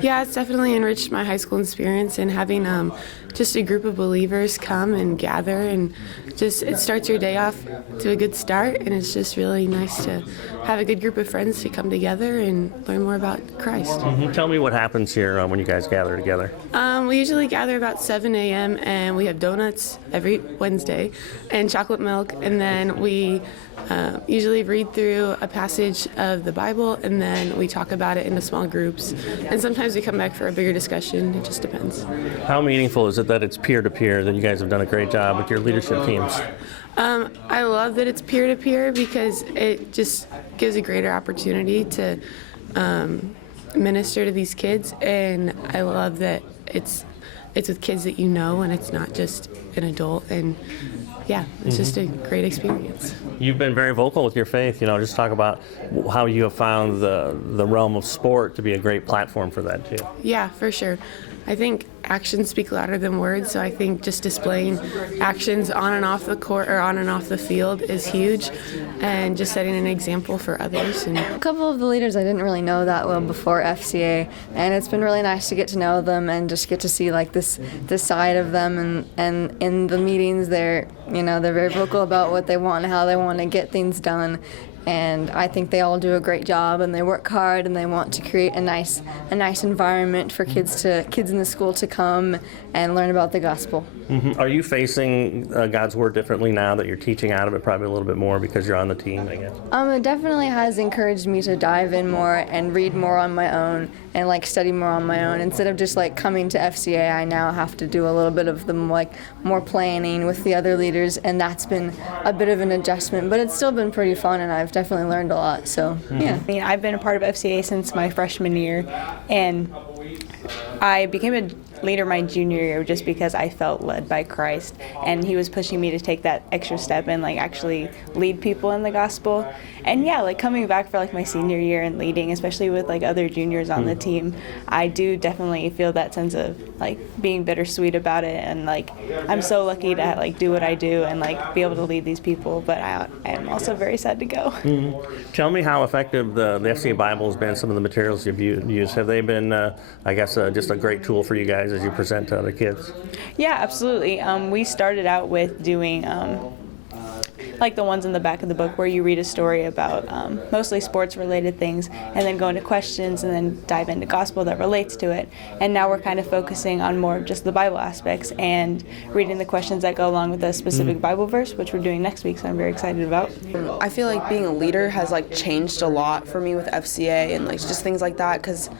Yeah, it's definitely enriched my high school experience, and having just a group of believers come and gather, and just it starts your day off to a good start, and it's just really nice to have a good group of friends to come together and learn more about Christ. Tell me what happens here when you guys gather together. We usually gather about 7 a.m. and we have donuts every Wednesday and chocolate milk, and then we usually read through a passage of the Bible, and then we talk about it into small groups, and sometimes we come back for a bigger discussion. It just depends. How meaningful is it that it's peer-to-peer, that you guys have done a great job with your leadership teams? I love that it's peer-to-peer because it just gives a greater opportunity to minister to these kids, and I love that it's with kids that you know, and it's not just an adult, and yeah, it's just a great experience. You've been very vocal with your faith, just talk about how you have found the realm of sport to be a great platform for that too. Yeah, for sure. I think actions speak louder than words, so I think just displaying actions on and off the court or on and off the field is huge, and just setting an example for others. And a couple of the leaders I didn't really know that well before FCA, and it's been really nice to get to know them and just get to see like this side of them, and in the meetings they're very vocal about what they want and how they want to get things done. And I think they all do a great job, and they work hard, and they want to create a nice environment for kids in the school to come and learn about the gospel. Are you facing God's Word differently now that you're teaching out of it probably a little bit more because you're on the team, I guess? It definitely has encouraged me to dive in more and read more on my own and study more on my own. Instead of just coming to FCA, I now have to do a little bit of the more planning with the other leaders, and that's been a bit of an adjustment, but it's still been pretty fun, and I've definitely learned a lot. So yeah. I mean, I've been a part of FCA since my freshman year, and I became a leader my junior year just because I felt led by Christ, and he was pushing me to take that extra step and actually lead people in the gospel. And yeah, coming back for my senior year and leading, especially with other juniors on the team, I do definitely feel that sense of being bittersweet about it, and I'm so lucky to do what I do and be able to lead these people, but I am also very sad to go. Tell me how effective the FCA Bible has been, some of the materials you've used. Have they been, just a great tool for you guys as you present to other kids? Yeah, absolutely. We started out with doing the ones in the back of the book where you read a story about mostly sports-related things, and then go into questions, and then dive into gospel that relates to it. And now we're kind of focusing on more of just the Bible aspects and reading the questions that go along with a specific Bible verse, which we're doing next week, so I'm very excited about. I feel like being a leader has changed a lot for me with FCA and just things like that, because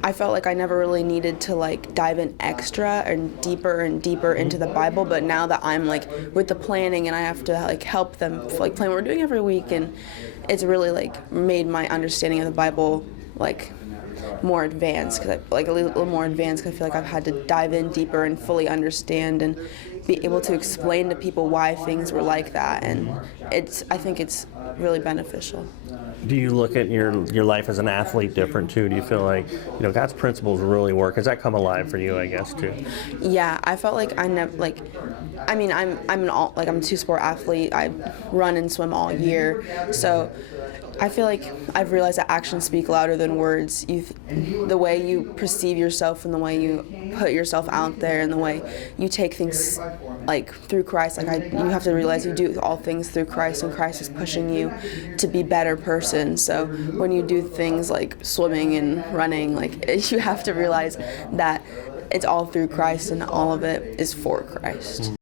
I felt like I never really needed to dive in extra and deeper into the Bible, but now that I'm with the planning and I have to help them plan what we're doing every week, and it's really made my understanding of the Bible more advanced, because a little more advanced, because I feel like I've had to dive in deeper and fully understand and be able to explain to people why things were like that, and I think it's really beneficial. Do you look at your life as an athlete different too? Do you feel like God's principles really work? Has that come alive for you, I guess, too? Yeah, I felt like I never I'm a two-sport athlete. I run and swim all year, so I feel like I've realized that actions speak louder than words. The way you perceive yourself, and the way you put yourself out there, and the way you take things through Christ. You have to realize you do all things through Christ, and Christ is pushing you to be a better person. So when you do things like swimming and running, you have to realize that it's all through Christ, and all of it is for Christ.